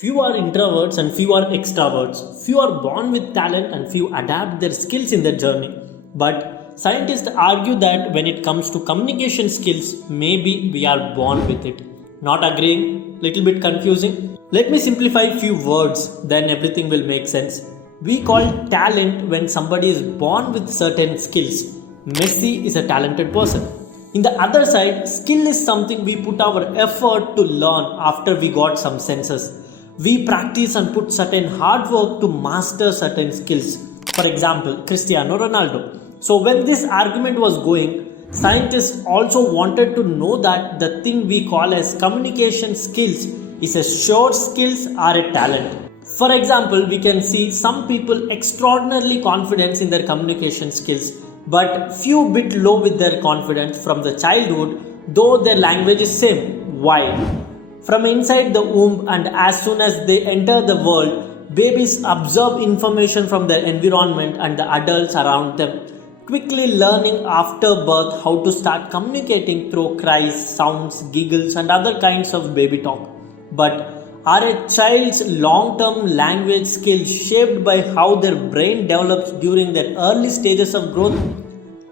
Few are introverts and few are extroverts. Few are born with talent and few adapt their skills in their journey. But scientists argue that when it comes to communication skills, maybe we are born with it. Not agreeing? Little bit confusing? Let me simplify few words, then everything will make sense. We call talent when somebody is born with certain skills. Messi is a talented person. In the other side, skill is something we put our effort to learn after we got some senses. We practice and put certain hard work to master certain skills. For example, Cristiano Ronaldo. So when this argument was going, scientists also wanted to know that the thing we call as communication skills is a sure skills or a talent. For example, we can see some people extraordinarily confident in their communication skills, but few bit low with their confidence from the childhood, though their language is same. Why? From inside the womb and as soon as they enter the world, babies absorb information from their environment and the adults around them, quickly learning after birth how to start communicating through cries, sounds, giggles and other kinds of baby talk. But are a child's long-term language skills shaped by how their brain develops during their early stages of growth?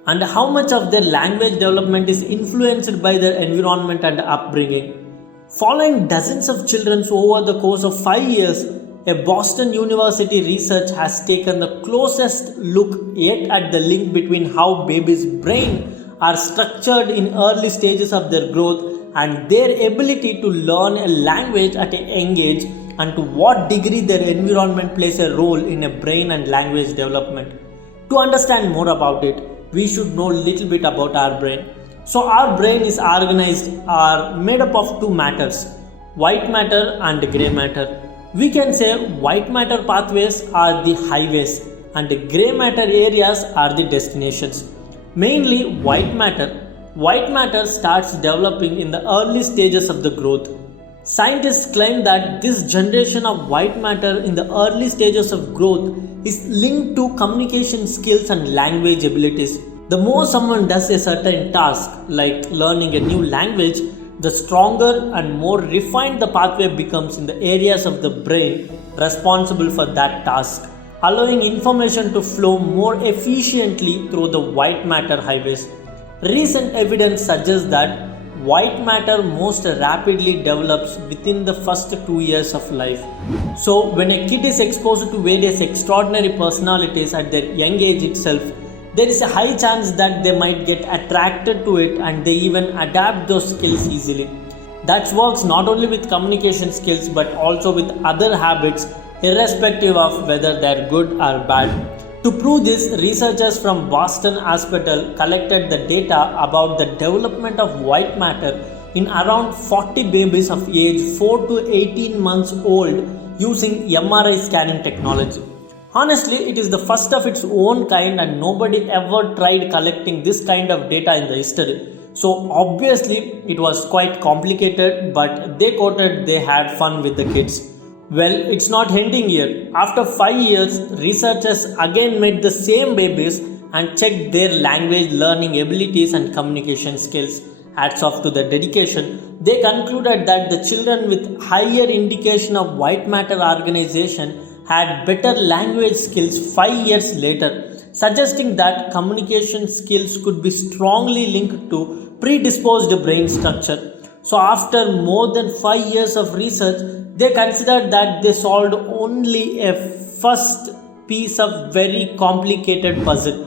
And how much of their language development is influenced by their environment and upbringing? Following dozens of children over the course of 5 years, a Boston University research has taken the closest look yet at the link between how babies' brains are structured in early stages of their growth and their ability to learn a language at a young age, and to what degree their environment plays a role in a brain and language development. To understand more about it, we should know a little bit about our brain. So our brain is organized or made up of two matters, white matter and grey matter. We can say white matter pathways are the highways and grey matter areas are the destinations. Mainly white matter starts developing in the early stages of the growth. Scientists claim that this generation of white matter in the early stages of growth is linked to communication skills and language abilities. The more someone does a certain task, like learning a new language, the stronger and more refined the pathway becomes in the areas of the brain responsible for that task, allowing information to flow more efficiently through the white matter highways. Recent evidence suggests that white matter most rapidly develops within the first 2 years of life. So, when a kid is exposed to various extraordinary personalities at their young age itself, there is a high chance that they might get attracted to it and they even adapt those skills easily. That works not only with communication skills but also with other habits, irrespective of whether they are good or bad. To prove this, researchers from Boston Hospital collected the data about the development of white matter in around 40 babies of age 4 to 18 months old using MRI scanning technology. Honestly, it is the first of its own kind and nobody ever tried collecting this kind of data in the history. So obviously it was quite complicated, but they quoted they had fun with the kids. Well, it's not ending here. After 5 years, researchers again made the same babies and checked their language learning abilities and communication skills. Hats off to the dedication. They concluded that the children with higher indication of white matter organization had better language skills 5 years later, suggesting that communication skills could be strongly linked to predisposed brain structure. So after more than 5 years of research, they considered that they solved only a first piece of very complicated puzzle.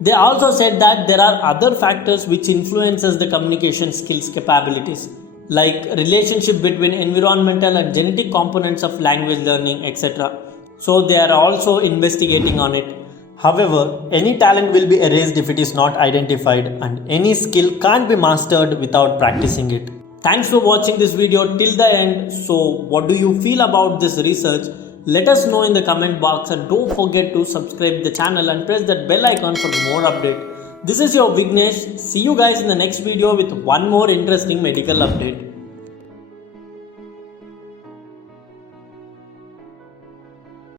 They also said that there are other factors which influences the communication skills capabilities, like relationship between environmental and genetic components of language learning, etc. So they are also investigating on it. However, any talent will be erased if it is not identified, and any skill can't be mastered without practicing it. Thanks for watching this video till the end. So what do you feel about this research? Let us know in the comment box, and don't forget to subscribe the channel and press that bell icon for more update. This is your Vignesh. See you guys in the next video with one more interesting medical update.